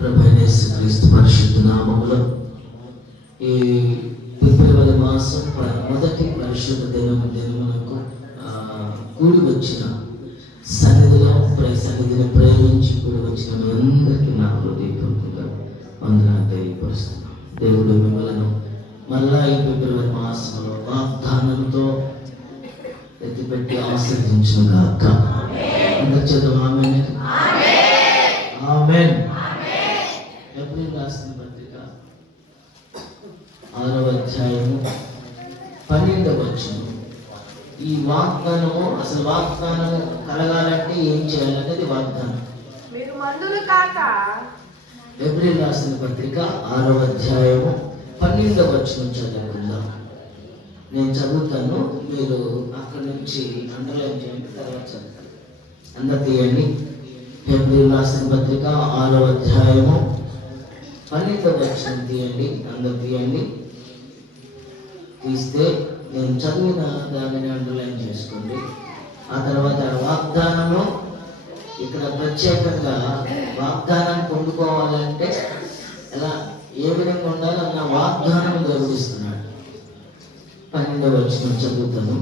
ప్రభువైన యేసుక్రీస్తు పరిశుద్ధ నామములో ఈ ఫిబ్రవరి మాసం మొదటి పరిశుద్ధ దినమునకు కూడి వచ్చిన సన్నిధిని ప్రేమించి కూడి వచ్చిన మీ అందరికీ నా హృదయపూర్వకంగా వందనాలు తెలియపరుస్తున్నాను. దేవుడు మిమ్మల్ని మళ్ళా ఈ ఫిబ్రవరి మాసంలో వాగ్దానంతో ఎత్తిపెట్టి ఆశీర్వదించును గాక. అందరి చేత ఆమేన్. ఆమేన్. ఏప్రిల్ రాసిన పత్రిక 6వ అధ్యాయము 12వ వచనం. ఈ వాగ్దానము అసలు వాగ్దానము కలగాలంటే ఏం చేయాలనేది వాగ్దానం. మీరు మందులు కాక ఏప్రిల్ రాసిన పత్రిక 6వ అధ్యాయము 12వ వచనం చదువుకుందాం. నేను చదువుతాను, మీరు అక్కడి నుంచి అండర్లైన్ చేయండి, తర్వాత చదువుతాను. అందరు తీయండి. ఏప్రిల్ రాసిన పత్రిక 6వ అధ్యాయము 12వ వచనం తీయండి. అందరు తీయండి. తీస్తే నేను చదివిన దానిని అండర్లైన్ చేసుకోండి. ఆ తర్వాత వాగ్దానము ఇక్కడ ప్రత్యేకంగా వాగ్దానాన్ని పొందుకోవాలంటే ఎలా ఏ విధంగా ఉండాలన్న వాగ్దానం గౌరవిస్తున్నాడు. 12వ వచనం చదువుతాను.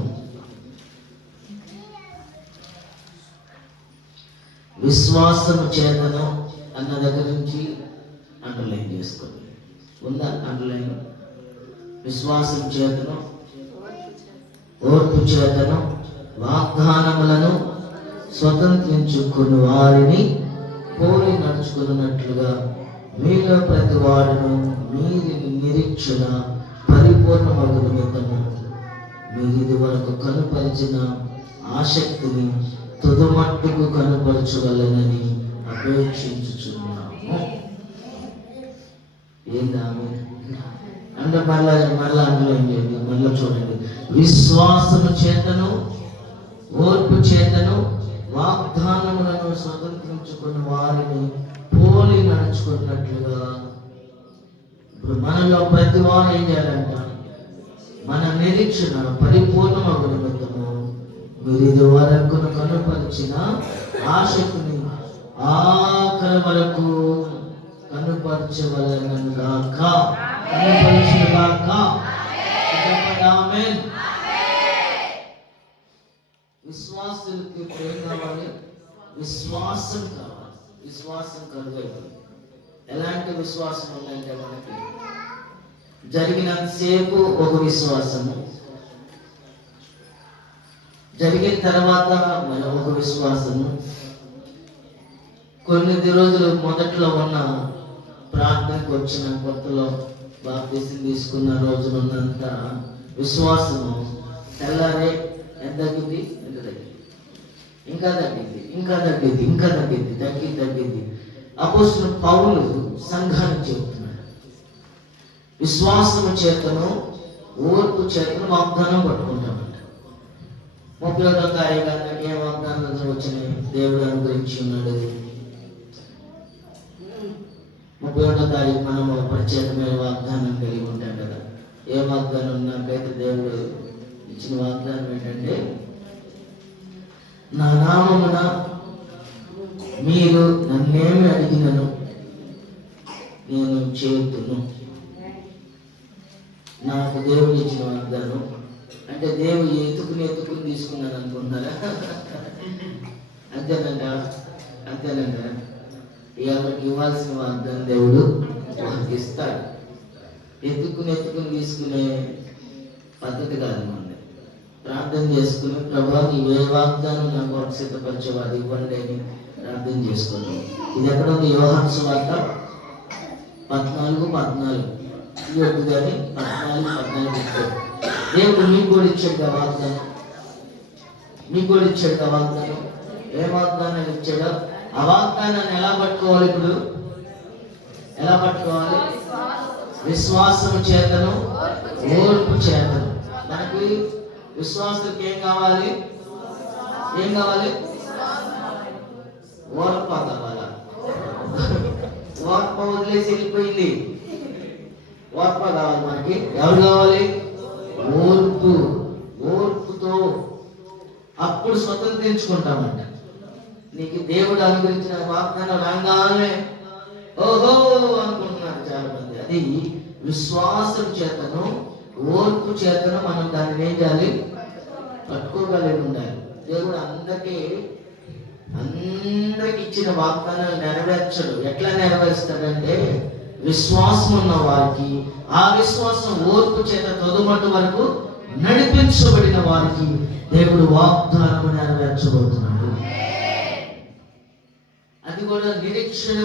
విశ్వాసము చేతను అన్న దగ్గర నుంచి అండర్లైన్ చేసుకోండి. ఉందా అండర్లైన్? విశ్వాసం చేతను, ఓర్పు చేతను వాగ్దానములను స్వతంత్రించుకుని వారిని పోలి నడుచుకున్నట్లుగా మీలో ప్రతి వాడును మీది నిరీక్షణ పరిపూర్ణమగు నిమిత్తము మీరు ఇది వరకు కనుపరిచిన ఆసక్తిని తుదమట్టుకు కనుపరచవలెనని అపేక్షించుచున్నాము. ఏందాము అంటే మళ్ళా అందులో ఏం చేయండి, మళ్ళీ చూడండి. విశ్వాసము చేతను ఓర్పు చేతను వాగ్దానములను స్వతంత్రించుకుని వారిని పోలి నడుచుకున్నట్లుగా. ఇప్పుడు మనలో ప్రతి వారు ఏం చేయాలంట? మన నిరీక్షణ పరిపూర్ణమగు నిమిత్తము మీరు ఇది వరకు కనుపరిచిన ఆసక్తిని ఆఖరి వరకు కనుపరచవలెనుగాక. కనుపరచుగాక. ఆమేన్. విశ్వాసులకి ఏం కావాలి? విశ్వాసం కావాలి. విశ్వాసం కలుగుతుంది. ఎలాంటి విశ్వాసం ఉందంటే మనకి జరిగినంతసేపు ఒక విశ్వాసము, జరిగిన తర్వాత ఒక విశ్వాసము, కొన్ని రోజులు మొదట్లో ఉన్న ప్రార్థనకు వచ్చిన కొత్తలో బాప్తిసం తీసుకున్న రోజున ఉన్నంత విశ్వాసము తెల్లారే ఎంత తగ్గింది, ఇంకా తగ్గింది, ఇంకా తగ్గింది, ఇంకా తగ్గింది, తగ్గింది. అపోస్తలుడు పౌలు సంఘానికి చెబుతున్నాడు, విశ్వాసము చేతను ఓర్పు చేతను వాగ్దానం పట్టుకుంటామంట. 31వ తారీఖు ఏ వాగ్దానాలు వచ్చినాయి? దేవుడు అనుగ్రహించి ఉన్నాడు. 31వ తారీఖు మనము ప్రత్యేకమైన వాగ్దానం కలిగి ఉంటాం కదా. ఏ వాగ్దానం నాకైతే దేవుడు ఇచ్చిన వాగ్దానం ఏంటంటే, నా నామమున మీరు నన్నేమి అడిగినను నేను చేతును. నాకు దేవుడు ఇచ్చిన వాగ్దానం అంటే దేవుడు ఎత్తుకుని తీసుకున్నాను అనుకుంటున్నారా? అంతేనంట. ఎవరికి ఇవ్వాల్సిన వాగ్దానం దేవుడు ఇస్తాడు. ఎత్తుకుని తీసుకునే పద్ధతి కాదు. మన ప్రార్థన చేసుకుని, ప్రభా నీవు ఏ వాగ్దానం నాకు సిద్ధపరిచేవాడు ఇవ్వండి అని ప్రార్థన చేసుకుని. ఇది ఎక్కడ ఉంది? యోహాను సువార్త 14:14 ఇవ్వద్దు కానీ 14:14 దేవుడు మీకు కూడా ఇచ్చాడు వాగ్దానం. మీకు కూడా ఇచ్చాడు వాగ్దానం. ఏ వాగ్దానాన్ని ఇచ్చాడో ఆ వాగ్దానాన్ని ఎలా పట్టుకోవాలి? ఇప్పుడు ఎలా పట్టుకోవాలి? విశ్వాసము చేతను ఓర్పు చేతను. మనకి విశ్వాసులకు ఏం కావాలి? ఓర్ప కావాలా? ఓర్ప వదిలేసి వెళ్ళిపోయింది. ఓర్ప కావాలి మనకి. ఎవరు కావాలి? ఓర్పుతో అప్పుడు స్వతంత్రించుకుంటామంట. నీకు దేవుడు అనుగ్రహించిన వాగ్దానం రాగానే ఓహో అది విశ్వాసం చేతను ఓర్పు చేతను మనం దాన్ని ఏం చేయాలి, పట్టుకోగలిగి ఉండాలి. దేవుడు అందరికీ ఇచ్చిన వాగ్దానాలు నెరవేర్చడు. ఎట్లా నెరవేరుస్తాడంటే విశ్వాసం ఉన్న వారికి, ఆ విశ్వాసం ఓర్పు చేత తొదుమట్టు వరకు నడిపించబడిన వారికి దేవుడు వాగ్దానం నెరవేర్చబోతున్నాడు. అది కూడా నిరీక్షణ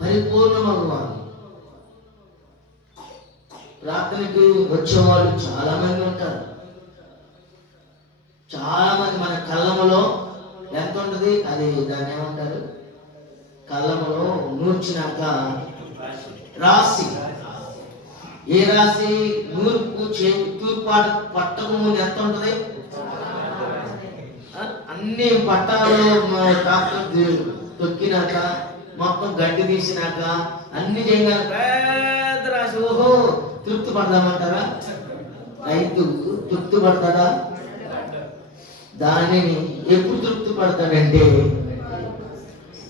పరిపూర్ణమవ్వాలి. ప్రార్థనకి వచ్చేవాళ్ళు చాలా మంది ఉంటారు. చాలా మంది మన కళ్ళములో ఎంత ఉంటుంది, అది దాన్ని ఏమంటారు, కళ్ళములో నూర్చినాక రాశి, ఏ రాశి నూర్పు తూర్పాటు పట్టక ముందు ఎంత ఉంటుంది, అన్ని పట్టాలు తొక్కినాక మొత్తం గడ్డి తీసినాక అన్ని చేయగానే పెద్ద రాశి. ఓహో, తృప్తి పడదామంటారా? రైతు తృప్తి పడతాడా? దానిని ఎప్పుడు తృప్తి పడతాడంటే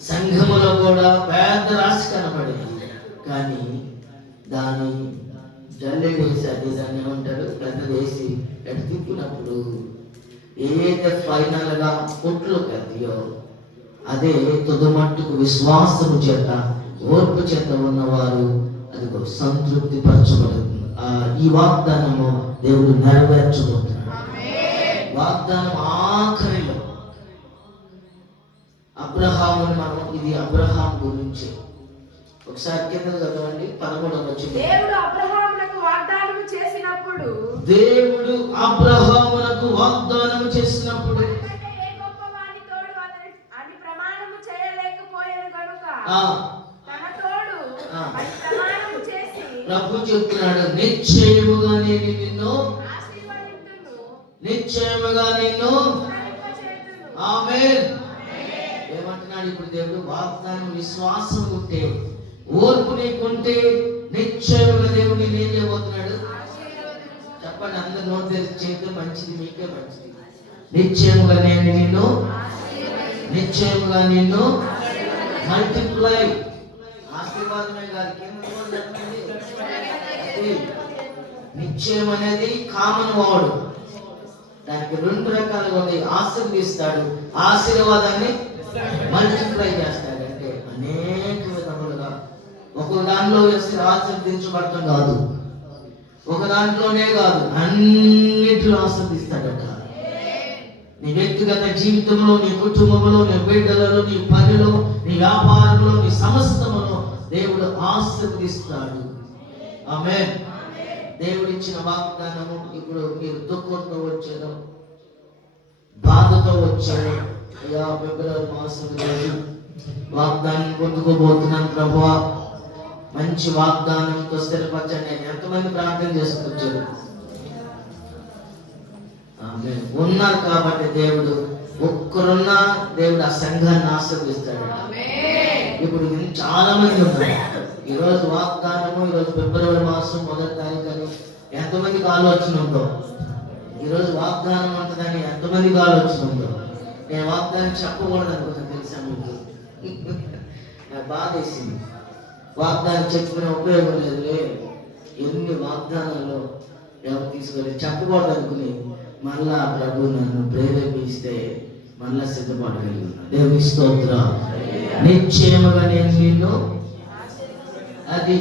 సంఘములో కూడా పెద్ద రాశి కనపడింది, కానీ దాని జల్లి వేసి అది దాన్ని ఏమంటాడు, పెద్ద వేసి ఎటు తిప్పినప్పుడు ఏదైతే ఫైనల్ గా పొట్లు కదియో అదే తుదమట్టుకు విశ్వాసము చేత ఓర్పు చేత ఉన్నవారు అదిగో సంతృప్తి పరచబడుతుంది. ఈ వాగ్దానము దేవుడు నెరవేర్చబోతున్నాడు. వాగ్దానం ఆఖరిలో అబ్రహాముని మనం, ఇది అబ్రహాం గురించి ఒకసారి కింద చదవండి. 11వ వచనం. దేవుడు అబ్రహామునకు వాగ్దానం చేసినప్పుడు ప్రభు చెప్తున్నాడు, నిశ్చయముగా నేను నిన్ను ఆమేన్. ఏమంటున్నాడు ఇప్పుడు దేవుడు? వాగ్దానం విశ్వాసం ఉంటే, ఓర్పు నీకుంటే నిశ్చయముగా దేవుడు నేను ఏం చేయబోతున్నాడు చెప్పండి. అందరు నోట్ తెరిచి చేస్తే మంచిది, మీకే మంచిది. నిశ్చయముగా నిన్ను మల్టిప్లై, ఆశీర్వాదమే కాదు, నిశ్చయం అనేది కామన్ వర్డ్. దానికి 2 రకాలుగా ఉంది. ఆశీర్వదిస్తాడు, ఆశీర్వాదాన్ని మల్టిప్లై చేస్తాడు. అంటే అనేక విధములుగా ఒక దానిలో ఆశీర్వదించబడటం కాదు, ఒక దాంట్లోనే కాదు, అన్నిటిలో ఆశీర్వదిస్తాడట. నీ వ్యక్తిగత జీవితంలో, నీ కుటుంబంలో, నీ బిడ్డలలో, నీ పనిలో, నీ వ్యాపారంలో, నీ సమస్తములో దేవుడు ఆశీర్వదిస్తాడు. ఆమేన్. దేవుడు ఇచ్చిన వాగ్దానము. ఇప్పుడు మీరు దుఃఖంతో వచ్చారు, బాధతో వచ్చారు, అయ్యా ఫిబ్రవరి మాసం రోజు వాగ్దానం పొందుకోబోతున్నాను ప్రభువా, మంచి వాగ్దానంతో స్థిరపరచండి. ఎంతమంది ప్రార్థన చేసుకొచ్చారు? ఉన్నారు కాబట్టి దేవుడు, ఒక్కరున్నా దేవుడు ఆ సంఘాన్ని ఆశీర్వదిస్తాడు. ఇప్పుడు చాలా మంది ఉన్నారు. ఈరోజు వాగ్దానము, ఈరోజు ఫిబ్రవరి మాసం 1వ తారీఖు అని ఎంతమందికి ఆలోచన ఉందో, ఈరోజు వాగ్దానం ఉంటుందని ఎంతమందికి ఆలోచన ఉందో. నేను వాగ్దానం చెప్పకూడదు అనుకుంటా, తెలుసా మీకు? నాకు బాధ వేసింది. వాగ్దానం చెప్పుకునే ఉపయోగం లేదులే, ఎన్ని వాగ్దానాలు ఎవరు తీసుకొని చెప్పకూడదు అనుకుని మళ్ళా ప్రభు నన్ను ప్రేరేపిస్తే మళ్ళా సిద్ధపడగలిగి ఉన్నా. దేవుని స్తోత్రం. నిశ్చయముగా నేను నిన్ను, అది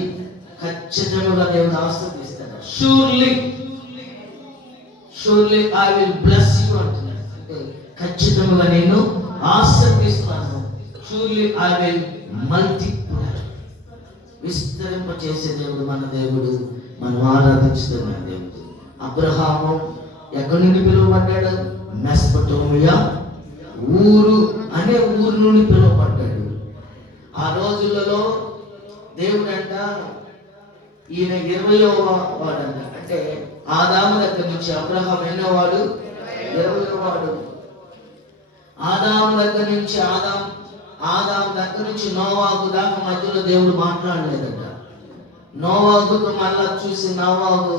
ఖచ్చితంగా దేవుడు ఆశీర్వదిస్తాడు. Surely I will bless you అంటున్నాడు. అంటే ఖచ్చితంగా నేను ఆశీర్వదిస్తాను. షూర్లీ ఐ విల్ మల్టిప్లై, విస్తరింప చేసే దేవుడు మన దేవుడు, మనం ఆరాధించుతున్న దేవుడు. అబ్రహాము ఎక్కడి నుండి పిలువబడ్డాడు? మెసొపొతామియా ఊరు అనే ఊరు నుండి పిలువబడ్డాడు. ఆ రోజులలో దేవుడు అంట, ఈయన 20వ వాడంట. అంటే ఆదాము దగ్గర నుంచి అబ్రహాం ఎన్నోవాడు? 20వ వాడు. ఆదాము దగ్గర నుంచి ఆదాము దగ్గర నుంచి నోవాహు దాకా మధ్యలో దేవుడు మాట్లాడలేదట. నోవాహుకు మళ్ళా చూసి నోవాహు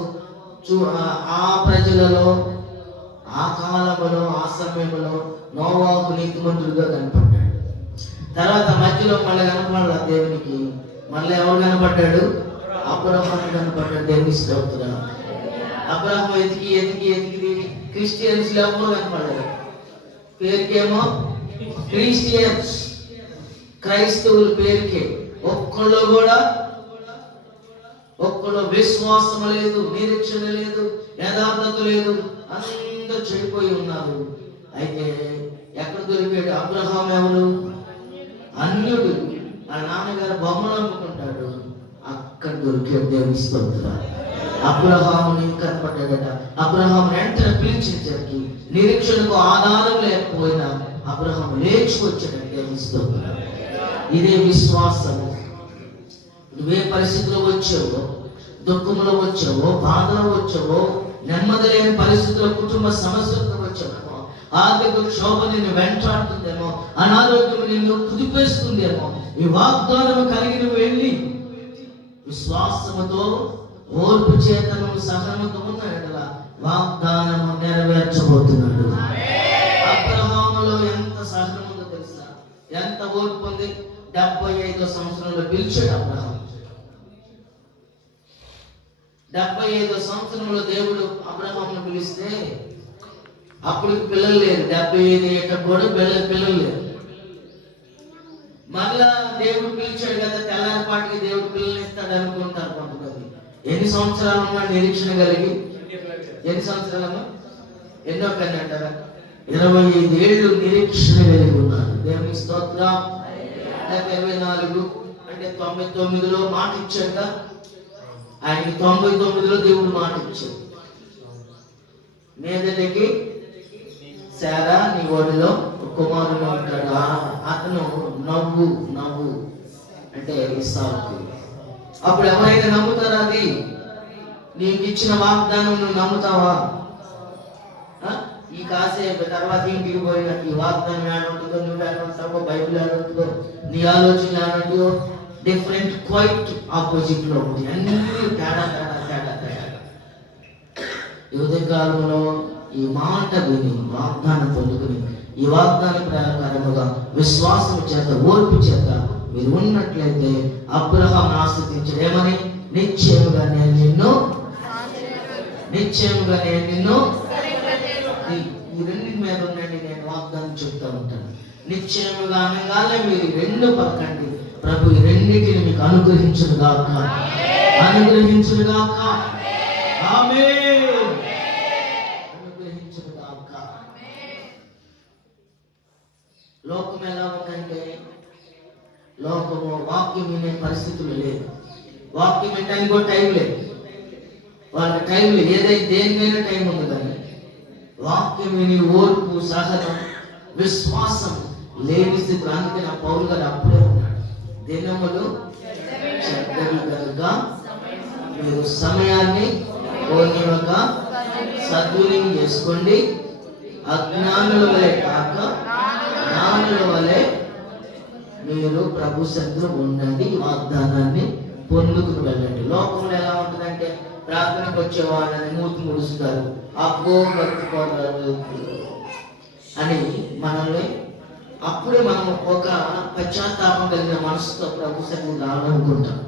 ఆ ప్రజలలో, ఆ కాలంలో, ఆ సమయంలో నోవాహు నీతిమంతుడిగా కనపడ్డాడు. తర్వాత మధ్యలో మళ్ళీ కనపడాల దేవునికి, మళ్ళీ ఎవరు కనపడ్డాడు? అబ్రహాము కనపడ్డ దేవుని స్తోత్రం. అబ్రహాము ఎతికి ఎతికి ఎతికి క్రిస్టియన్స్ ఎవరు కనపడలేదు. పేరుకేమో క్రిస్టియన్స్, క్రైస్తవుల పేరుకే. ఒక్కళ్ళు కూడా ఒక్కళ్ళు విశ్వాసం లేదు, నిరీక్షణ లేదు, యథార్థత లేదు, అందరూ చెడిపోయి ఉన్నారు. అయితే ఎక్కడ దొరికాడు అబ్రహాం? ఎవరు? అన్యుడు. ఆ నాన్నగారు బొమ్మలు అమ్ముకుంటాడు, అక్కడ దొరికాడు దేవుని స్తోత్రం. అబ్రహాముని కనపడ్డాడట. అబ్రహాం వెంటనే పిలిచేసరికి నిరీక్షణకు ఆధారం లేకపోయినా అబ్రహాం లేచుకొచ్చాడు దేవుని స్తోత్రం. ఇదే విశ్వాసము. నువ్వే పరిస్థితిలో వచ్చావో, దుఃఖంలో వచ్చావో, బాధలో వచ్చావో, నెమ్మది లేని పరిస్థితుల్లో కుటుంబ సమస్యలతో వచ్చావేమో, ఆర్థిక క్షోభ నిన్ను వెంటాడుతుందేమో, అనారోగ్యం నిన్ను కుదిపేస్తుందేమో, ఈ వాగ్దానం కలిగి నువ్వు వెళ్ళి విశ్వాసముతో, ఓర్పు చేతను, సహనముతో ఉన్న ఎడల వాగ్దానము నెరవేర్చబోతున్నాడు. అబ్రహాములో ఎంత సహనం ఉందో తెలుసా? ఎంత ఓర్పు ఉంది? 75వ సంవత్సరంలో పిలిచాడు అబ్రహాం. 75వ సంవత్సరంలో దేవుడు అబ్రహామును పిలిస్తే అప్పుడు పిల్లలు లేరు. 75 ఏళ్ళకి కూడా పిల్లలు లేరు. మళ్ళా దేవుడు పిలిచాడు కదా, తెల్లారిపాటికి దేవుడు పిల్లలు ఇస్తాడు అనుకుంటారు కొంతమంది. ఎన్ని సంవత్సరాలు ఉన్నా నిరీక్షణ కలిగి? ఎన్ని సంవత్సరాలమ్మా? ఎన్నో కన్నా అంటారా? 25 ఏళ్ళు నిరీక్షణ కలిగి ఉన్నారు. దేవుని స్తోత్రం. 24 అంటే 99లో మాట ఇచ్చాక ఆయనకి 99లో దేవుడు మాట ఇచ్చాడు. మీదటికి శారా నీ ఒడిలో కుమారుడు ఉంటాడు, అతను నవ్వు నవ్వు అంటే ఇస్సాకు. అప్పుడు ఎవరైనా నమ్ముతారా? అది నీకు ఇచ్చిన వాగ్దానం నువ్వు నమ్ముతావా? ఈ కాసేపు తర్వాత ఇంటికి పోయిన ఈ వాగ్దానం ఏడుంటుందో, నువ్వు ఏడుంటావో, బైబిల్ ఏడుంటుందో, నీ ఆలోచన ఏడుంటుందో డిఫరెంట్, క్వైట్ ఆపోజిట్ లో ఉంది. అన్ని తేడా తేడా తేడా తేడా. ఈ ఉదయకాలంలో ఈ మాట విని వాగ్దానం పొందుకుని ఈ వాగ్దాన ప్రకారముగా విశ్వాసం చేత, ఓర్పు చేత మీరు ఉన్నట్లయితే అబ్రహాం ఆశ్రయించాడు. ఏమని? నిశ్చయముగా నేను నిన్ను ఈ రెండింటి మీద ఉండండి. నేను వాగ్దానం చెప్తా ఉంటాను. నిశ్చయముగా అనగానే మీరు రెండు పలకండి. ప్రభు ఈ రెండింటిని మీకు అనుగ్రహించునుగాక, అనుగ్రహించునుగాక, ఆమేన్, అనుగ్రహించునుగాక. లోకం ఎలా ఉందంటే, లోకము వాక్యం వినే పరిస్థితులు లేదు. వాక్యం వినడానికి కూడా టైం లేదు. వాళ్ళకి టైం లేదు. ఏదైతే దేనికైనా టైం ఉంది, కానీ వాక్యం విని ఓర్పు, సహనం, విశ్వాసం లేని స్థితిలో. అందుకే నా పౌలు గారు అప్పుడే ఉన్నాడు. దినములు చెడ్డవి కనుక మీరు సమయాన్ని పోనివ్వక సద్వినియోగం చేసుకోండి. అజ్ఞానుల వలె కాక జ్ఞానుల వలె మీరు ప్రభు సన్నిధిలో ఉండండి. వాగ్దానాన్ని పొందుకుని వెళ్ళండి. లోకంలో ఎలా ఉంటుందంటే, ప్రార్థనకు వచ్చే వాళ్ళని మూతి ముడుస్తారు, అబ్బో బతుకోవాలి అని మనల్ని. అప్పుడే మనం ఒక పశ్చాత్తాపం కలిగిన మనసుతో ప్రభు సన్నిధికి రావాలనుకుంటాం.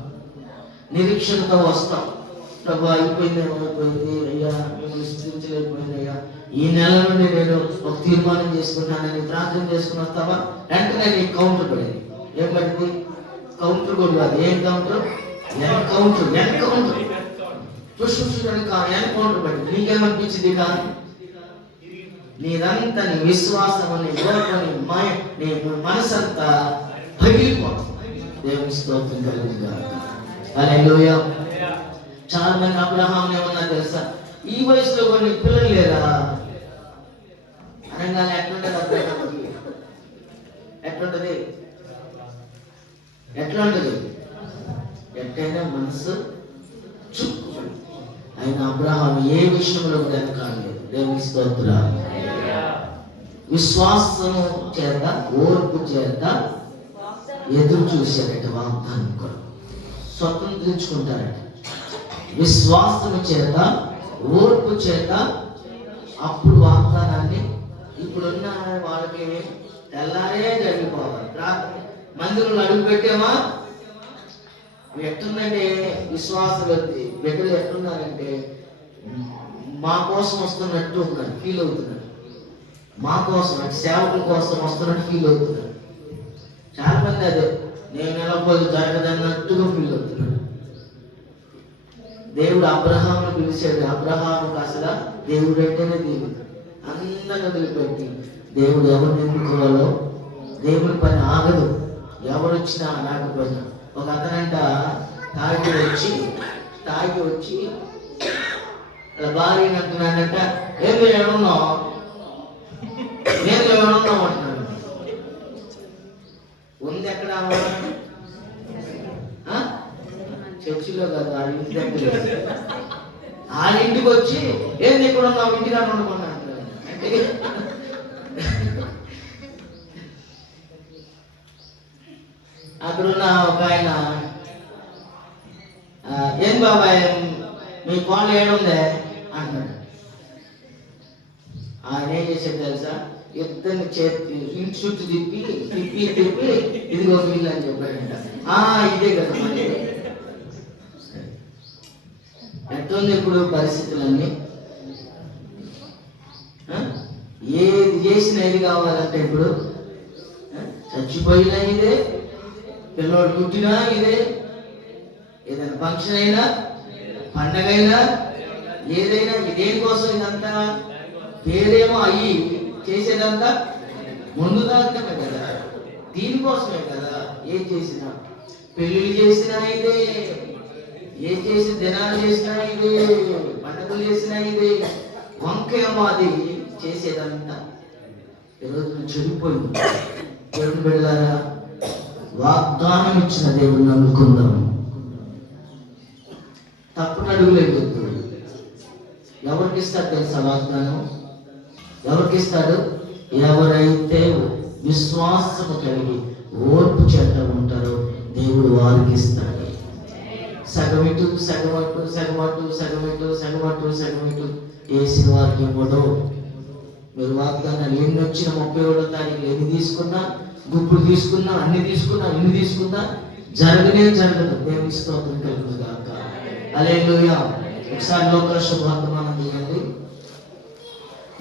నిరీక్షణతో వస్తాం. ప్రభు అయిపోయింది, అయ్యా మేము స్థితించలేకపోయింది అయ్యా, ఈ నెల నుండి నేను ఒక తీర్మానం చేసుకున్నానని ప్రార్థన చేసుకుని వస్తావా? వెంటనే నీకు కౌంటర్ పడేది. ఏం పడింది? కౌంటర్ కూడా కాదు. ఏం కౌంటర్? ఎన్కౌంటర్. ఎన్కౌంటర్ పడింది. నీకేమనిపించింది? కానీ నీదంతా నీ విశ్వాసం, నీ ఓర్పు, నీ మనసంతా పగిలిపోతుంది. దేవుని స్తోత్రం కలుగుగాక. హల్లెలూయా. చాలా మంది అబ్రహాం ఏమన్నా తెలుసా? ఈ వయసులో కొన్ని పిల్లలు లేరా అనగానే ఎట్లుంటది అబ్రహాం? ఎట్లుంటది? ఎట్టయినా మనసు చుక్కుపడి. ఆయన అబ్రహాం ఏ విషయంలో వెనకాలేదు. దేవుని స్తోత్రం. విశ్వాసము చేత, ఓర్పు చేత ఎదురు చూశారట వాగ్దానం కూడా. స్వతంత్రించుకుంటారట. విశ్వాసము చేత, ఓర్పు చేత అప్పుడు వాగ్దానాన్ని. ఇప్పుడున్న వాళ్ళకి తెల్లారే జరిగిపోవాలి. మందిరంలో అడుగు పెట్టామా, ఎట్టుందంటే విశ్వాసం బిడ్డలు ఎట్టున్నారంటే మా కోసం వస్తున్నట్టు ఉన్నారు, ఫీల్ అవుతున్నారు. మా కోసం అంటే సేవకుల కోసం వస్తున్నట్టు ఫీల్ అవుతున్నారు. చాలా మంది అదే, నేను వెళ్ళకపోతే జరగదన్నట్టుగా ఫీల్ అవుతున్నారు. దేవుడు అబ్రహామును పిలిచాడు. అబ్రహాముకు అసలు దేవుడు అంటేనే దేవుడు. అందరిని వదిలిపెట్టి దేవుడు ఎవరిని ఎన్నుకోవాలో దేవుడి పని ఆగదు. ఎవరు వచ్చినా రాకపోయినా. ఒక అతనంట తాగి వచ్చి అలా భార్య అంటున్నాడంట, ఏమి ఏమన్నావు, నేను ఏమన్నావు అంటున్నాడు. ఉంది ఎక్కడ చర్చిలో కాదు, ఆ ఇంటి దగ్గర. ఆ ఇంటికి వచ్చి ఏంది ఇక్కడ ఉన్నావు, ఇంటిగా వండుకున్నా అంటే అక్కడున్న ఒక ఆయన, ఏం బాబాయ్ మీ కోళ్ళు ఏడుందే అంటున్నాడు. ఆయన ఏం చేశాడు తెలుసా, ఇద్దరిని చేతి ఇంటి చుట్టూ తిప్పి ఇదిగో వీళ్ళు అని చెప్పాడంట. ఇదే కదా మరి. ఎట్లుంది ఇప్పుడు పరిస్థితులన్నీ? ఏది చేసినా ఏది కావాలంటే ఇప్పుడు చచ్చిపోయినా ఇదే, పిల్లవాడు పుట్టినా ఇదే, ఏదైనా ఫంక్షన్ అయినా పండగ అయినా ఏదైనా దేనికోసం ఇదంతా? పేరేమో అయ్యి చేసేదంతా ముందు దాంతమే కదా, దీనికోసమే కదా. ఏం చేసినా, పెళ్ళిళ్ళు చేసినా ఇదే, ఏం చేసిన దినాలు చేసినా ఇదే, పండుగలు చేసినా ఇదే. వంకేమో అది చేసేదంతా. ఈరోజు చెడిపోయింది. దేవుని బిడ్డలారా, వాగ్దానం ఇచ్చిన దేవుడిని నమ్ముకుందాం. తప్పుడు అడుగులేదు. ఎవరికి ఇస్తాడు తెలుసా వాగ్దానం? ఎవరికి ఇస్తాడు? ఎవరైతే విశ్వాసము కలిగి ఓర్పు చేత ఉంటారో దేవుడు వారికి ఇస్తాడు. సగమిటు వేసిన వారికి ఇవ్వడు. మీరు వాగ్దానాలు ఎన్ని వచ్చిన 31వ తారీఖు ఎన్ని తీసుకున్నా, గుప్పుడు తీసుకున్నా, అన్ని తీసుకున్నా, ఇన్ని తీసుకున్నా జరగదు. దేవుని స్తోత్రం కలుగును గాక. హల్లెలూయా. ఒకసారి లోకా శుభవర్తమానం తీయండి.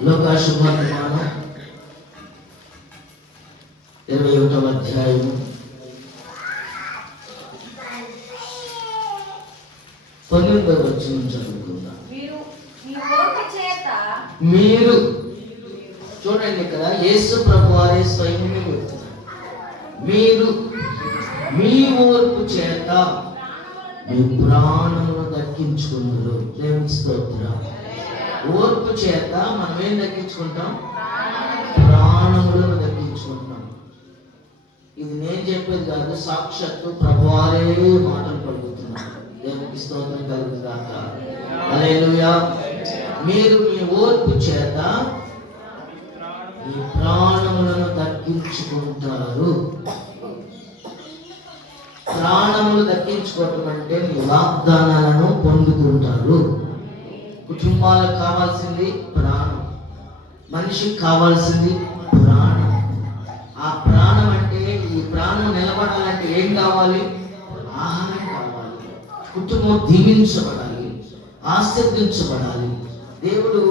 లోకా శుభవర్తమానం 21వ అధ్యాయము 19వ వచనం చదువుకుందాం. మీరు చూడండి, ఇక్కడ యేసు ప్రభు వారే స్వయంగా చెప్తున్నారు. మీరు మీ ఓర్పు చేత మీ ప్రాణమును దక్కించుకున్నారు. దేవుని స్తోత్రం. ఓర్పు చేత మనం ఏం దక్కించుకుంటాం? ప్రాణములను దక్కించుకుంటాం. ఇది నేను చెప్పేది కాదు, సాక్షాత్తు ప్రభువారే మాటలు పలుకుతున్నారు. దేవునికి స్తోత్రం కలుగుగాక. హల్లెలూయా. మీరు మీ ఓర్పు చేత మీ ప్రాణములను దక్కించుకుంటారు. ప్రాణములు దక్కించుకోవటం అంటే మీ వాగ్దానాలను పొందుకుంటారు. కుటుంబాలకు కావాల్సింది ప్రాణం, మనిషికి కావాల్సింది ప్రాణం. ఆ ప్రాణం అంటే, ఈ ప్రాణం నిలబడాలంటే ఏం కావాలి? ఆహారం కావాలి. కుటుంబం దీవించబడాలి, ఆశీర్వదించబడాలి. దేవుడు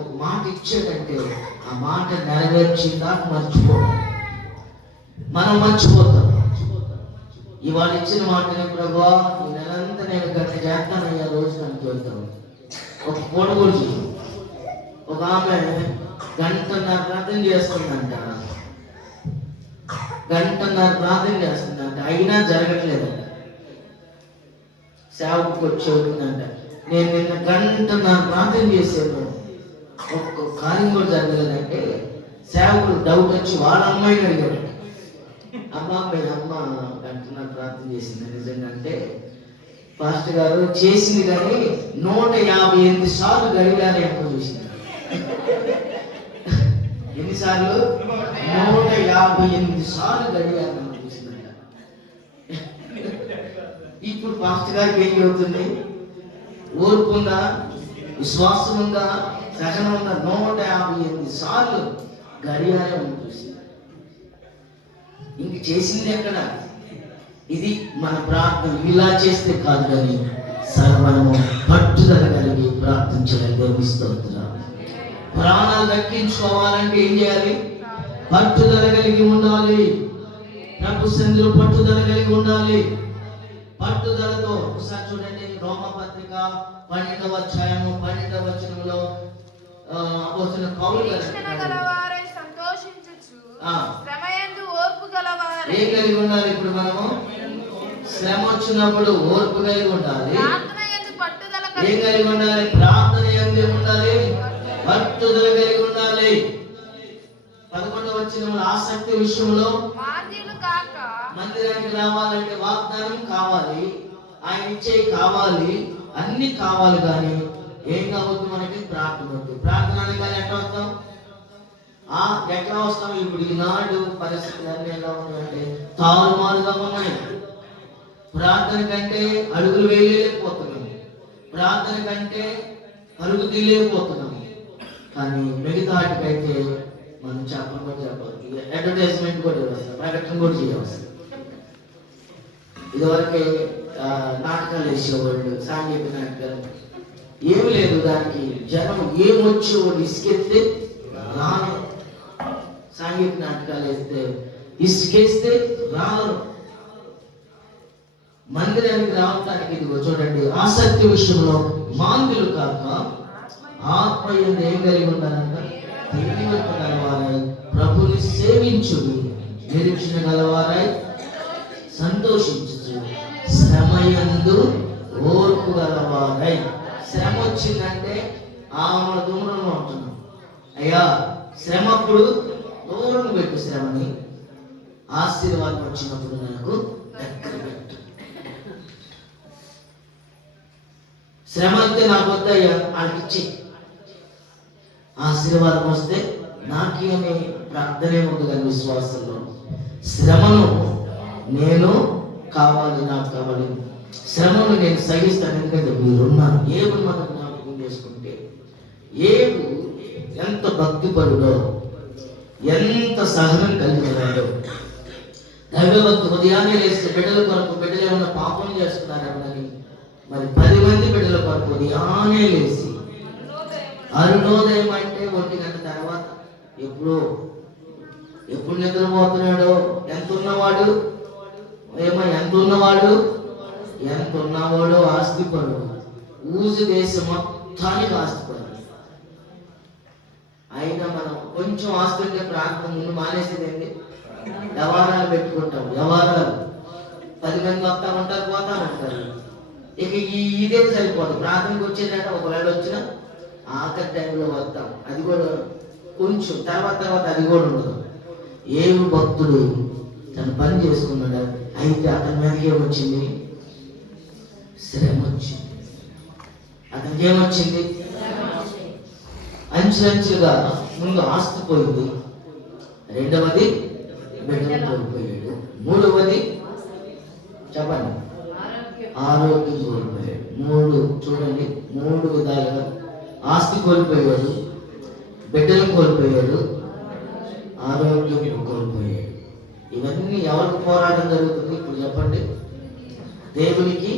ఒక మాట ఇచ్చాడంటే ఆ మాట నెరవేర్చిందా మర్చిపోతాం. మనం మర్చిపోతాం. ఇవాళ ఇచ్చిన మాటనే, ప్రభువా ఈ నెలంతా నేను గంట చేస్తానయ్యా రోజు అని చెప్తాం. ఒక పొడుగుడు ఒక ఆమె గంటన్నర ప్రార్థన చేస్తుందంట, అయినా జరగట్లేదంట. సేవకు వచ్చి అవుతుందంట, నేను నిన్న గంటన్నర ప్రార్థన చేశాను, ఒక్క కార్యం కూడా జరగలేదంటే సేవకుడు డౌట్ వచ్చి వాళ్ళ అమ్మాయిని అడిగాడు. అమ్మ మీ అమ్మ గంటన్నర ప్రార్థన చేసింది నిజంగా అంటే, పాస్టర్ గారు చేసింది కానీ 158 సార్లు గడియారం ఎక్కువ చూసింది. ఎన్నిసార్లు? 158 సార్లు గడియారం చూసిందంట. ఇప్పుడు పాస్టర్ గారికి ఏం అవుతుంది? ఓర్పు ఉందా? విశ్వాసం ఉందా? సహనం ఉందా? 158 సార్లు గడియారం చూసింది. ఇంక చేసింది ఎక్కడ? ఇది మన ప్రార్థన. ఇలా చేస్తే కాదు కానీ మనము పట్టుదల కలిగి ప్రార్థించాలి. దేవుని స్తోత్రం. ప్రాణాలు దక్కించుకోవాలంటే ఏం చేయాలి? పట్టుదల కలిగి ఉండాలి. ప్రభు సన్నిధిలో పట్టుదల కలిగి ఉండాలి. పట్టుదలతో ఒకసారి చూడండి, రోమపత్రిక 12వ అధ్యాయము 12వ వచనంలో అపోస్తలుడైన పౌలు గారు ఏం కలిగి ఉండాలి? ఇప్పుడు మనము శ్రమ వచ్చినప్పుడు ఓర్పు కలిగి ఉండాలి. ఏం కలిగి ఉండాలి? ప్రార్థన యందు ఉండాలి, పట్టుదల కలిగి ఉండాలి. 11వ వచనంలో ఆసక్తి విషయంలో మందిరానికి రావాలంటే వాగ్దానం కావాలి, ఆయన ఇచ్చే కావాలి, అన్ని కావాలి. కానీ ఏం కావద్దు? మనకి ప్రార్థన వద్దు. ప్రార్థన అనగానే ఎట్లా వస్తాం? ఎట్లా వస్తాం? ఇప్పుడు ఈనాడు పరిస్థితులు అన్ని ఎలా ఉన్నాయంటే తారుమారుగా ఉన్నాయి. ప్రార్థన కంటే అడుగులు వేయలేకపోతున్నాం, ప్రార్థన కంటే పరుగు తీయలేకపోతున్నాం. కానీ మిగతా వాటికైతే మనం చెప్పాలి, అడ్వర్టైజ్మెంట్ కూడా వస్తాం, ప్రకటన కూడా చేయవలసి. ఇదివరకే నాటకాలు వేసేవాళ్ళు, సాంఘిక నాటకాలు ఏమి లేదు. దానికి జనం ఏమొచ్చేవాడు ఇసుకెత్తే రాను. సాంఘిక నాటకాలు వేస్తే ఇసుకేస్తే రాను. మందిరానికి రావటానికి ఇదిగో చూడండి, ఆసక్తి విషయంలో మాంద్యులు కాక ఆత్మయందు ఏం కలిగి ఉండాలంట? తెలివిత గలవారై ప్రభుని సేవించుడు, నిరీక్షణ గలవారై సంతోషించు, శ్రమయందు ఓర్పు గలవారై. శ్రమ వచ్చిందంటే మన దూరంలో ఉంటున్నాం. అయ్యా శ్రమప్పుడు దూరం పెట్టు శ్రమని, ఆశీర్వాదం వచ్చినప్పుడు నాకు దగ్గర పెట్టు. శ్రమ అయితే నాకు వద్దయ్యా వాళ్ళకిచ్చి, ఆశీర్వాదం వస్తే నాకేమి ప్రార్థనే ఉంది. కానీ విశ్వాసంలో శ్రమను నేను కావాలి, నాకు కావాలి, శ్రమను నేను సహిస్తాను. ఎందుకంటే మీరున్నాను. ఏబు మనం జ్ఞాపకం చేసుకుంటే ఏబు ఎంత భక్తిపరుడో, ఎంత సహనం కలిగినాడో. దైవభక్తి ఉదయాన్నే లేస్తే బిడ్డల కొరకు, బిడ్డలు ఏమన్నా పాపం చేస్తున్నారని మరి 10 మంది బిడ్డల కొరకు ఉదయాన్నే లేచి, అరుణోదయం అంటే 1 గంట తర్వాత ఎప్పుడు నిద్రపోతున్నాడో, ఎంత ఉన్నవాడు ఆస్తిపడు, ఊజు దేశం మొత్తానికి ఆస్తిపడు. అయినా మనం కొంచెం ఆస్తి ఉంటే ప్రాంతం ముందు మానేసేది ఏంటి? వ్యవహారాలు పెట్టుకుంటాం. వ్యవహారాలు 10 మంది వస్తా ఉంటారు, పోతా ఉంటారు. ఇక ఇదే సరిపోదు. ప్రాంతానికి వచ్చేటట్టు ఒకవేళ వచ్చినా ఆఖరి టైంలో వస్తాం, అది కూడా కొంచెం తర్వాత అది కూడా ఉండదు. ఏమి భక్తుడు తన పని చేసుకున్నాడు. అయితే అతని మీదకి ఏమొచ్చింది? శ్రమ వచ్చింది. అతనికి ఏమొచ్చింది? అంచెలుగా ముందు ఆస్తి పోయింది, రెండవది బిడ్డను కోల్పోయాడు, మూడవది చెప్పండి ఆరోగ్యం కోల్పోయాడు. 3 చూడండి, 3 విధాలుగా ఆస్తి కోల్పోయాడు, బిడ్డలు కోల్పోయాడు, ఆరోగ్యం కోల్పోయాడు. ఇవన్నీ ఎవరికి పోరాటం జరుగుతుంది? ఇప్పుడు చెప్పండి. దేవునికి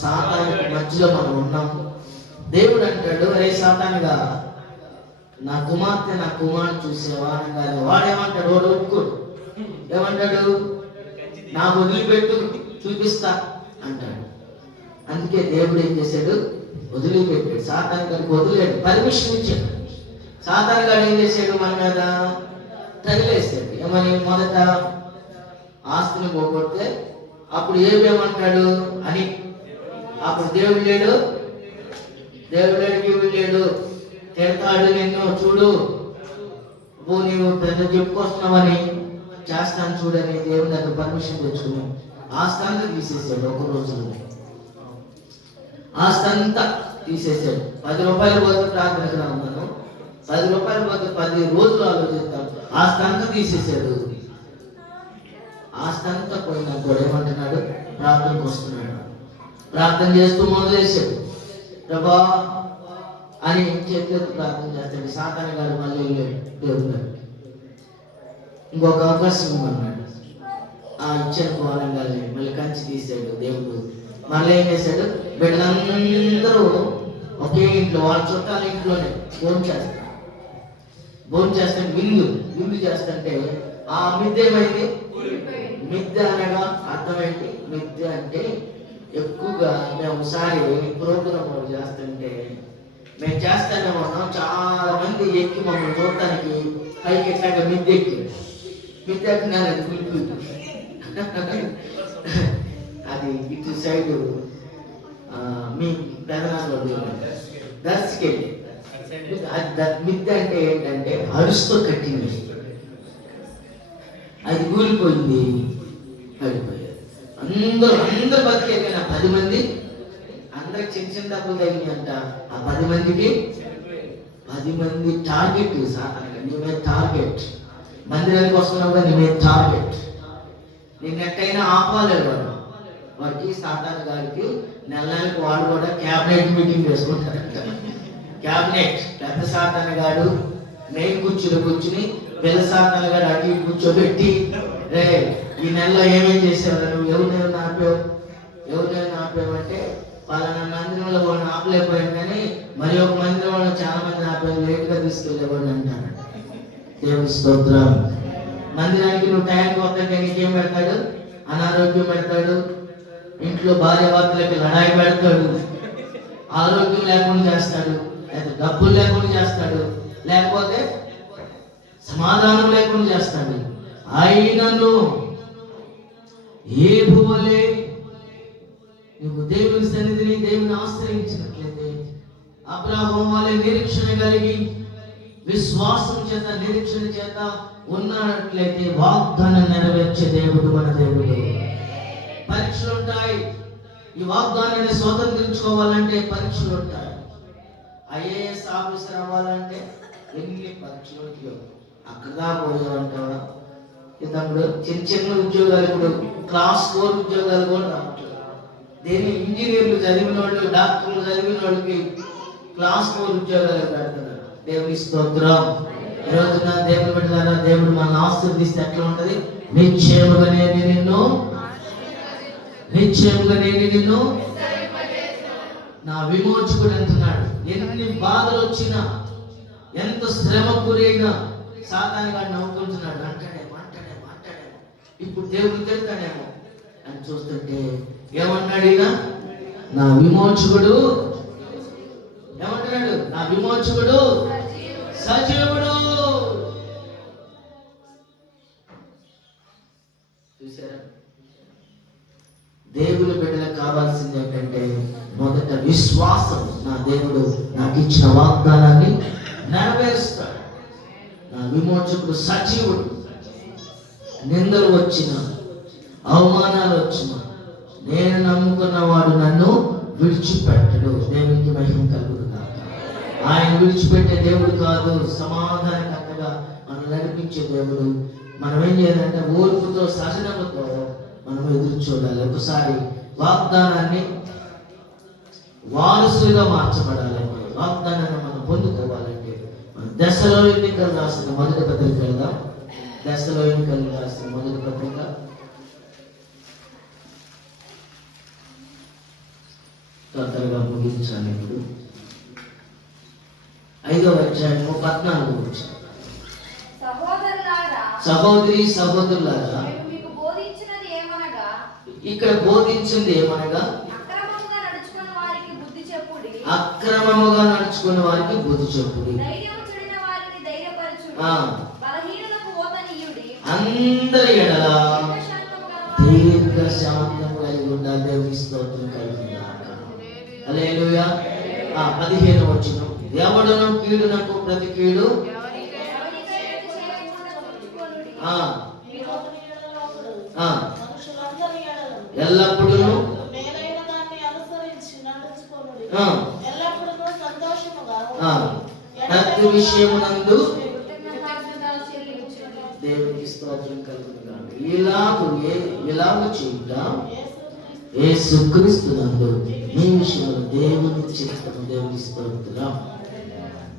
సాతానికి మధ్యలో మనం ఉన్నాం. దేవుడు అంటాడు, అరే సాతానుగా నా కుమారుడు చూసేవా అనగానే వాడేమంటాడు? వాడు ఒప్పుకోడు. ఏమంటాడు? నా వదిలిపెట్టు, చూపిస్తా అంటాడు. అందుకే దేవుడు ఏం చేశాడు? వదిలిపెట్టాడు. సాతాను గారికి వదిలేడు, పర్మిషన్ ఇచ్చాడు. సాతాను గారు ఏం చేశాడు? మన మీద తగిలేస్తాడు. ఏమని? మొదట ఆస్తిని పోగొడితే అప్పుడు ఏమంటాడు అని, అప్పుడు దేవుడు లేడు, తిడతాడు నిన్ను, చూడు నీవు పెద్ద చెప్పుకొస్తున్నావని, చేస్తాను చూడని దేవుని దగ్గర పర్మిషన్ తెచ్చుకుని ఆస్తి అంతా తీసేసాడు. ఒక రోజులో ఆస్తి అంతా తీసేసాడు. 10 రూపాయలు పోతే ప్రార్థనకు రాను, 10 రూపాయలు పోతే 10 రోజులు ఆలోచిస్తాం. ఆస్తి అంతా తీసేసాడు. ఆస్తి అంతా పోయినా కూడా ఏమంటున్నాడు? ప్రార్థనకు వస్తున్నాడు. ప్రార్థన చేస్తూ మొదలేసాడు. ప్రభా అని చేతులెత్తి ప్రార్థన చేస్తాడు. సాతాను గారు మళ్ళీ దేవుడు ఇంకొక అవకాశం ఇవ్వమన్నాడు. ఇచ్చిన కోణంగానే మళ్ళీ కంచి తీసాడు దేవుడు. మళ్ళీ ఏం చేశాడు, బిడ్డలందరూ ఒకే ఇంట్లో వాళ్ళ చుట్టాల ఇంట్లోనే భోజనం చేస్తాడు. విందు చేస్తుంటే ఆ మిద్దె ఏమైంది? మిద్దె అనగా అర్థమైంది. మిద్దె అంటే ఎక్కువగా మేము ఒకసారి ప్రోగ్రామ్ చేస్తుంటే మేము చేస్తానే ఉన్నాం, చాలా మంది ఎక్కి మమ్మల్ని చూడటానికి పైకి ఎట్లాగా మిద్దె ఎక్కినాను. అది కులిపి అది ఇటు సైడు మీ పెదనాలు దర్శకెళ్ళి మిద్దె అంటే ఏంటంటే అరుస్తూ కట్టింది. అది కూలిపోయింది, పడిపోయారు. అందరూ బతికేమైనా 10 మంది అందరికి చిన్న డబ్బులు తగినాయి అంట. ఆ 10 మందికి 10 మంది టార్గెట్. నీ మీద టార్గెట్, మందిరానికి వస్తున్నావుగా నీ మీద టార్గెట్. నేను ఎట్టయినా ఆపాలేదు వాడికి. సాతాను గారికి నెలకి వాడు కూడా క్యాబినెట్ మీటింగ్ వేసుకుంటారంట. క్యాబినెట్ పెద్ద సాతాను గాడు మెయిన్ కూర్చుని పిల్ల సాతాను గారు అటు కూర్చోబెట్టి, రే ఈ నెలలో ఏమేం చేసేవారు, నువ్వు ఎవరినైనా ఆపేవు అంటే పలానా మందిరంలో వాళ్ళని ఆపలేకపోయాను, కానీ మరి ఒక మందిరంలో చాలా మంది ఆపేది లేట్గా తీసుకెళ్ళేవాడిని అంటారు. దేవుని స్తోత్రం. మందిరానికి నువ్వు టైంకి వస్తుంటే నీకేం పెడతాడు? అనారోగ్యం పెడతాడు, ఇంట్లో భార్య భర్తలకి లడాయి పెడతాడు, ఆరోగ్యం లేకుండా చేస్తాడు, లేకపోతే డబ్బులు లేకుండా చేస్తాడు, లేకపోతే సమాధానం లేకుండా చేస్తాడు. అయినను ఏ భూవలే నువ్వు దేవుని సన్నిధిని దేవుని ఆశ్రయించినట్లయితే, అబ్రాహాము వలె నిరీక్షణ కలిగి విశ్వాసం చేత నిరీక్షణ చేత ఉన్నట్లయితే వాగ్దానం నెరవేర్చే దేవుడు మన దేవుడు. పరీక్షలు ఉంటాయి. ఈ వాగ్దానాన్ని స్వతంత్రించుకోవాలంటే పరీక్షలు ఉంటాయి. ఐఏఎస్ ఆఫీసర్ అవ్వాలంటే ఎన్ని పరీక్షలు ఉంటాయో. అక్కడ పోయామంటావా తమ్ముడు? చిన్న ఉద్యోగాలు, ఇప్పుడు క్లాస్ 4 ఉద్యోగాలు కూడా రావట్లేదు. దేని ఇంజనీర్లు చదివిన వాళ్ళు, డాక్టర్లు చదివిన వాళ్ళకి క్లాస్ 4 ఉద్యోగాలు పెడుతున్నారు. దేవుని స్తోత్రం. ఈ రోజున దేవుని బిడ్డలారా, దేవుడు మన ఆశీర్వదిస్తే ఎట్లా ఉంటది? నిశ్చయముగా నేను నిన్ను నా విమోచకుడు అంటున్నాడు. ఎన్ని బాధలు వచ్చినా, ఎంత శ్రమ గురైనా సాతాను గాడు నవ్వుకుంటున్నాడు. అంటాడేమో ఇప్పుడు దేవుడు తిడతాడేమో అని చూస్తుంటే ఏమన్నాడు ఈయన? నా విమోచకుడు ఏమంటున్నాడు? నా విమోచకుడు సజీవుడు. చూసారా? దేవుని బిడ్డలకు కావాల్సింది ఏంటంటే మొదట విశ్వాసం. నా దేవుడు నాకు ఇచ్చిన వాగ్దానాన్ని నెరవేరుస్తాడు. నా విమోచకుడు సజీవుడు. నిందలు వచ్చిన, అవమానాలు వచ్చిన, నేను నమ్ముకున్నవాడు నన్ను విడిచిపెట్టడు. దేవునికి మహిమ కలుగును గాక. ఆయన విడిచిపెట్టే దేవుడు కాదు, సమాధానకర్తగా మనం నడిపించే దేవుడు. మనం ఏం చేయాలంటే ఓర్పుతో, సహనముతో మనం ఎదురు చూడాలి. ఒకసారి వాగ్దానాన్ని వారసులుగా మార్చబడాలంటే, వాగ్దానాన్ని మనం పొందుకోవాలంటే దశలోనికలు రాసిన మొదటి పత్రిక కదా, దశలోనికలు రాసిన మొదటి పత్రిక 5వ అధ్యాయము 14వ వచనం. సహోదరి సహోదరులారా, ఇక్కడ బోధించింది ఏమనగా, అక్రమముగా నడుచుకున్న వారికి బుద్ధి చెప్పుడి, అందరి ఎడల దీర్ఘ శాంతం కలిగి ఉండాలి. దేవుని స్తోత్రం కలిగి హల్లెలూయా. 15వ వచనం. ఎవడును కీడునకు ప్రతి కీడు ఎల్లప్పుడూ ప్రతి విషయమునందు దేవునికి స్తోత్రం కలుగునుగాక. ఇలాగ చేద్దాం యేసుక్రీస్తునందు మీ విషయంలో దేవుని చిత్తము. దేవుని స్తోత్రం.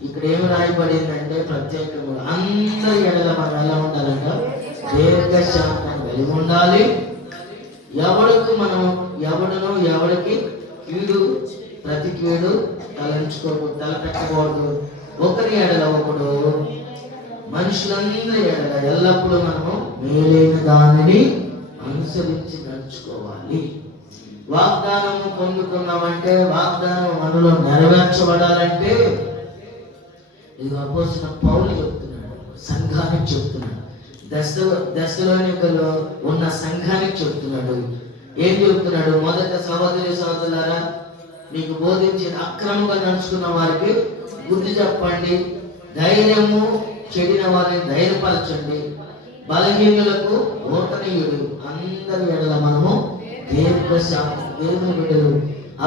ఇక్కడ ఏమి రాయబడిందంటే ప్రత్యేకంగా అందరి ఎడల మనం ఎలా ఉండాలంట? దీర్ఘశాంతం కలిగి ఉండాలి. ఎవరికి మనం ఎవడను ఎవరికి కీడు ప్రతి కీడు తలపెట్టకూడదు. ఒకరి ఎడల ఒకడు మనుషులందరి ఎడల ఎల్లప్పుడూ మనము మేలైన దానిని అనుసరించి నడుచుకోవాలి. వాగ్దానము పొందుకున్నామంటే, వాగ్దానం మనలో నెరవేర్చబడాలంటే, ఇది అపోస్తలుడైన పౌలు చెప్తున్నాడు, సంఘానికి చెప్తున్నాడు, దశలోనికలో ఉన్న సంఘానికి చెప్తున్నాడు. ఏం చెప్తున్నాడు? మొదట సహోదరి సహోదరులారా, మీకు బోధించిన అక్రమంగా నడుచుకున్న వారికి బుద్ధి చెప్పండి, ధైర్యము చెడిన వారిని ధైర్యపరచండి, బలహీనులకు ఓటనీయుడు. అందరి ఎడల మనము దేవుని బిడ్డలు.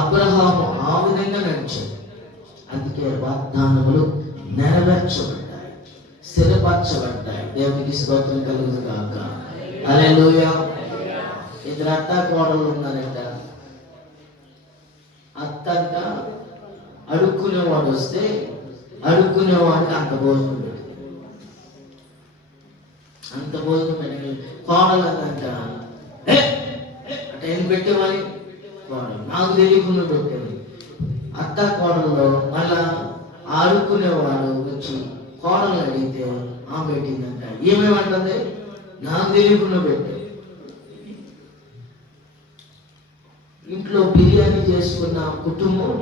అబ్రహాము ఆ విధంగా నడిచాడు. అందుకే వాగ్దానములు నెరవేర్చబడ్డాయి, స్థిరపరచబడ్డాయి. దేవునికి స్తోత్రం కలుగును గాక. హల్లెలూయా. ఇద్దరు అత్త కోడళ్ళు ఉన్నారంట. అత్తంట అడుక్కునేవాడు వస్తే అడుక్కునేవాడికి అంత భోజనం పెట్టి కోడలు అంట ఏం పెట్టేవాడి కోడలు నాకు తెలియకుండా పెట్టేది. అత్త కోడల్లో మళ్ళా ఆడుకునేవాడు వచ్చి కోడలు అడిగితే ఆ పెట్టిందంట. ఏమేమంటుంది? నాకు తెలియకుండా పెట్టే. ఇంట్లో బిర్యానీ చేసుకున్న కుటుంబం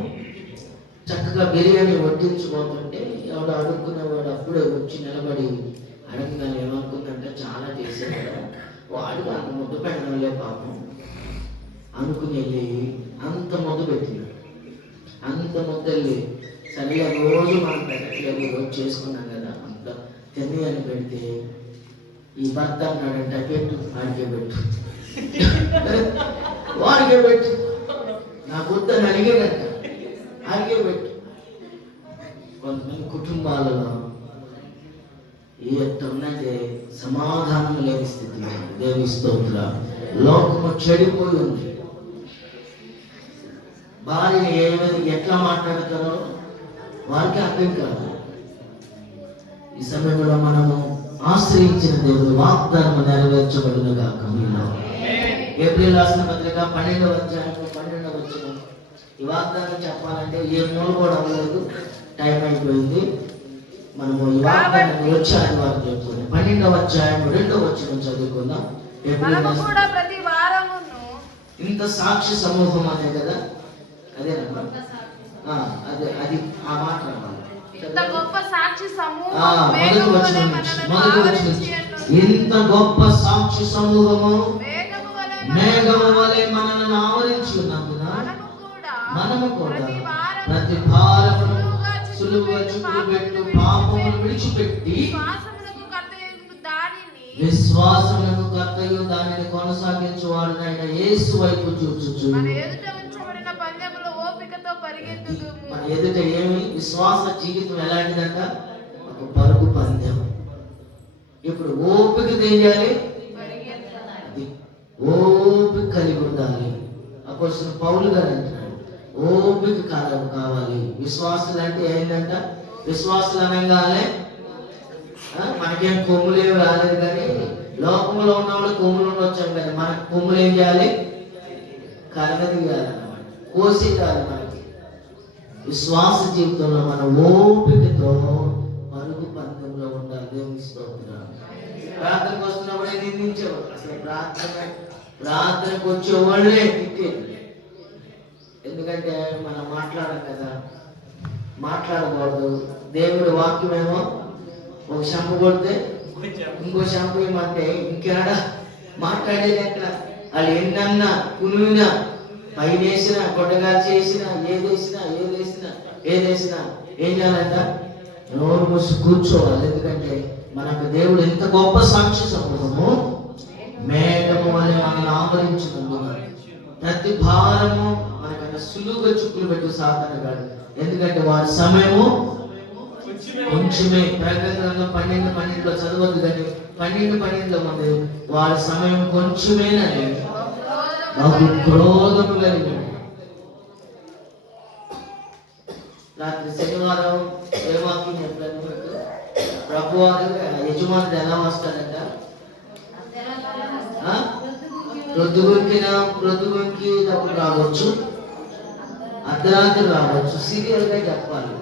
చక్కగా బిర్యానీ వడ్డించుకోకుంటే ఎవడు అడుక్కునేవాడు అప్పుడే వచ్చి నిలబడి అడగగానే ఏమనుకుందంటే చాలా చేసేది కదా, వాడు అంత ముద్దు పెట్టడంలే పాపం అనుకుని వెళ్ళి అంత ముద్దు పెట్టినాడు. అంత ముద్దల్లి సరిగా రోజు మనం పెట్టట్లేదు, రోజు చేసుకున్నాం కదా అంత తిని అని పెడితే ఈ భర్త అన్నాడంట, పెట్టు వాడికే పెట్టు, వాడికే పెట్టు, నా బుద్ధని అడిగేదంట, ఆడికే పెట్టు. కొంతమంది కుటుంబాలలో ఉన్నదే సమాధానం లేని స్థితి. దేవుని స్తోత్రం. లోకము చెడిపోయి ఉంది. భార్యని ఎట్లా మాట్లాడతారో వారికి అర్థం కాదు. ఈ సమయంలో మనము ఆశ్రయించిన దేవుడు వాగ్దానం నెరవేర్చబడును గాక. మీలో ఏప్రిల్ రాసిన పత్రిక 12వ అధ్యాయం 12వ వచనం. ఈ వాగ్దానం చెప్పాలంటే ఏ మూల కూడా అవ్వలేదు, టైం అయిపోయింది. మనము ఈ వాగ్దానం వచ్చే ఆదివారం చెప్పుకుందాం. 12వ అధ్యాయం 2వ వచనం చదువుకుందాం. ఇంత సాక్షి సమూహం అనే కదా, అదేనమ్మా, అదే అది ఆ మాట ఇంత గొప్ప సాక్షి సమూహము మేఘము వలె మనల్ని ఆవరించి ఉన్నందున మనము కూడా ప్రతి భారమును సులువుగా చుట్టుపెట్టు పాపమును విడిచిపెట్టి విశ్వాసమునకు కర్తయు దానిని కొనసాగించువాడునైన యేసు వైపు చూచుచు మన ఎదుట ఏమి విశ్వాస జీవితం ఎలాంటిదంట? ఒక పరుగు పందెం. ఇప్పుడు ఓపిక తెలియాలి, ఓపిక కలిగి ఉండాలి. అపోస్తలుడైన పౌలు గారు అంటున్నాడు, ఓపిక కావాలి. విశ్వాసులు అంటే ఏంటంట? విశ్వాసులు అనగానే మనకేం కొమ్ములేవి రాలేదు, కానీ లోకంలో ఉన్న వాళ్ళు కొమ్ములు వచ్చాం కానీ మనకు కొమ్ములు ఏం చేయాలి? కలగదీయాలన్నమాట, కోసేయాలి. మనకి విశ్వాస జీవితంలో మన ఓపికతో పరుగు పందెంలో ఉండాలి. దేవుని స్తోత్రం. ప్రార్థనకు వస్తున్నప్పుడే నిందించేవాడు. అసలు ప్రార్థనకు వచ్చేవాళ్ళే తిట్టేది. ఎందుకంటే మనం మాట్లాడం కదా, మాట్లాడకూడదు. దేవుడి వాక్యమేమో ఒక షంపు కొడితే ఇంకో షంపు ఏమంటే ఇంకేడా మాట్లాడేది ఎక్కడ? వాళ్ళు ఎన్నన్నా కునివినా పైన వేసినా కొట్టగా చేసినా ఏదేసినా ఏం చేయాలంట? నోరు మూసి కూర్చోవాలి. ఎందుకంటే మనకు దేవుడు ఎంత గొప్ప సాక్షి సమూహము, మేఘము అని మనల్ని ఆవరించినందున ప్రతి భారము మనకన్నా సులువుగా చుక్కులు పెట్టు సాధనగాడు. ఎందుకంటే వారి సమయము కొంచెమే. ప్రకటన 12:12 చదవద్దు, కానీ 12:12 మంది వారి సమయం కొంచెమేనని నాకు క్రోధము కలిగింది. రాత్రి శనివారం ఏ వాక్యం చెప్పాను? ప్రభువారు యజమానుడు ఎలా వస్తాడంట? ప్రొద్దుగుంకినప్పుడు రావచ్చు, అర్ధరాత్రి రావచ్చు, సీరియల్ గా చెప్పాలి.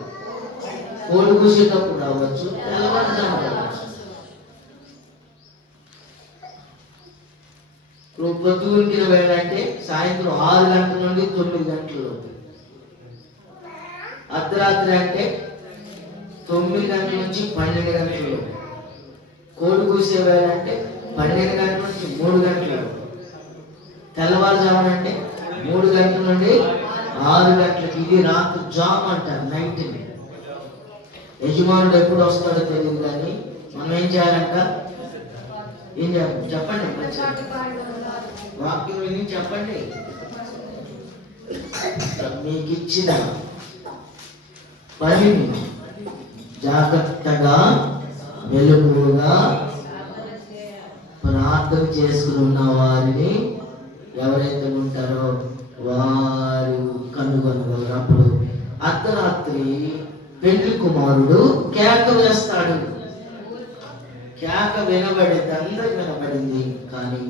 కోడి కూసేటప్పుడు రావచ్చు, తెల్లవారుజాము రావచ్చు. పొద్దుగుంకిన వేళ అంటే సాయంత్రం 6 గంటల నుండి 9 గంటల. అర్ధరాత్రి అంటే 9 గంటల నుంచి 12 గంటలు. కోడి కూసే వేళ అంటే 12 గంటల నుంచి 3 గంటలు. తెల్లవారుజామున అంటే 3 గంటల నుండి 6 గంటలకి. ఇది రాత్రి జామ్ అంటారు, నైట్. యజమానుడు ఎప్పుడు వస్తాడో తెలియదు, కానీ మనం ఏం చేయాలంట? ఏం చేయాలి చెప్పండి, వాక్యం విని చెప్పండి. మీకు ఇచ్చిన పనిని జాగ్రత్తగా వెలుగుగా ప్రార్థన చేసుకుని ఉన్న వారిని ఎవరైతే ఉంటారో వారు కనుగొనగలరు. అప్పుడు అర్ధరాత్రి పెళ్లి కుమారుడు కేక వేస్తాడు. కేక వినబడింది, అందరికి వినబడింది. కానీ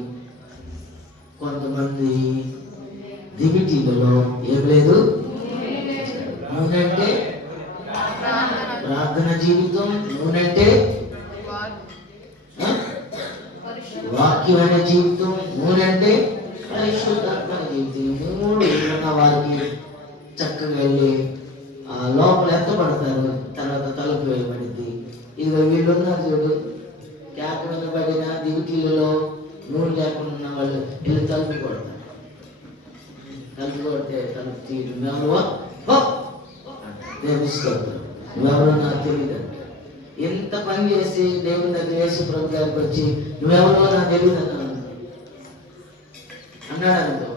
కొంతమంది దివిటీలలో ఏం లేదు. నూనెంటే ప్రార్థన జీవితం, నూనెంటే వాక్యమైన జీవితం, నూనెంటే పరిశుద్ధాత్మ జీవితం. మూడు ఉన్న వారికి చక్కగా వెళ్ళి ఆ లోపల ఎత్తపడతారు, తర్వాత తలుపు వేయబడింది. ఇదిగో వీళ్ళున్నారు చూడు, కేక వినబడిన దివిటీలలో నూనె లేకుండా ఉన్న వాళ్ళు వీళ్ళు తలుపు కొడతారు. తలుపు కొడితే తలుపు తీరు, నువ్వెవరో దేవిస్తారు, నువ్వెవరో నాకు తెలియదు అంటారు. ఎంత పని చేసి దేవుని దగ్గర వేసి ప్రభు గారికి వచ్చి నువ్వెవరో నాకు తెలియదు అన్నాడు అనుకో,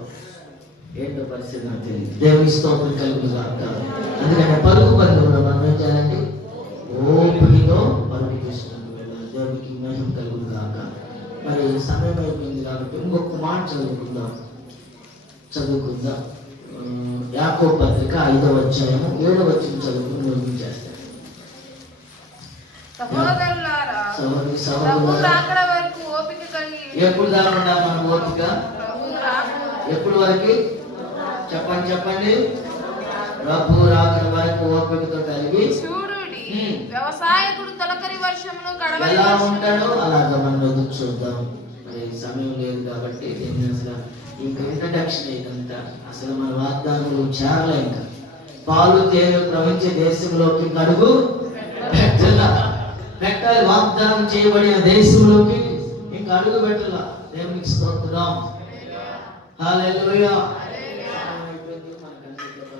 ఏంటో పరిస్థితి నాకు తెలియదు. దేవుని స్తోత్రం కలుగుగా. అందుకని పరుగు పండుగలో మనం ఏం చేయాలంటే ఓపికతో పరుగు చేసుకుంటూ వెళ్ళాలి. దేవునికి మహిమ కలుగుగా. మరి సమయం అయిపోయింది కాబట్టి ఇంకొక మాట చదువుకుందాం. యాకోబు పత్రిక 5వ అధ్యాయము 7వ వచనం చదువుకుని ముగించేస్తాను. ఎప్పుడు దాకా మన ఓపిక? ఎప్పుడు వరకు చెప్పండి. ప్రభు రాకడ వరకు ఓపికతో కలిగి వ్యవసాయకుడు తొలకరి వర్షమును ఎలా ఉంటాడో అలాగా మనం ఎదురు చూద్దాం. మరి సమయం లేదు కాబట్టి అసలు ఇంకా ఇంట్రడక్షన్ ఇదంతా. అసలు మన వాగ్దానాలు చేరలే. ఇంకా పాలు తేనె ప్రపంచ దేశంలోకి అడుగు పెట్టాలి. వాగ్దానం చేయబడిన దేశంలోకి ఇంకా అడుగు పెట్టాల. దేవునికి స్తోత్రం, హల్లెలూయా.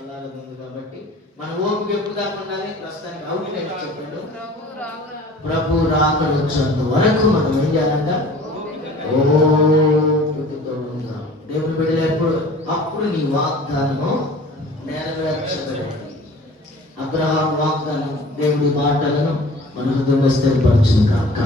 మనకు కాబట్టి మన ఓపిక ఎప్పుడు దాకా ఉండాలి? ప్రస్తుతానికి అవుట్లైట్ చెప్పండి. ప్రభు రాకడొచ్చేంత వరకు మనం ఏం చేయాలంట? ఓపికతో ఉందాం. దేవుని బిడ్డలు ఎప్పుడు అప్పుడు నీ వాగ్దానము నెరవేర్చబడింది. అబ్రహాం వాగ్దానం, దేవుడి మాటలను మన హృదయంలో స్థిరపరచును కాక.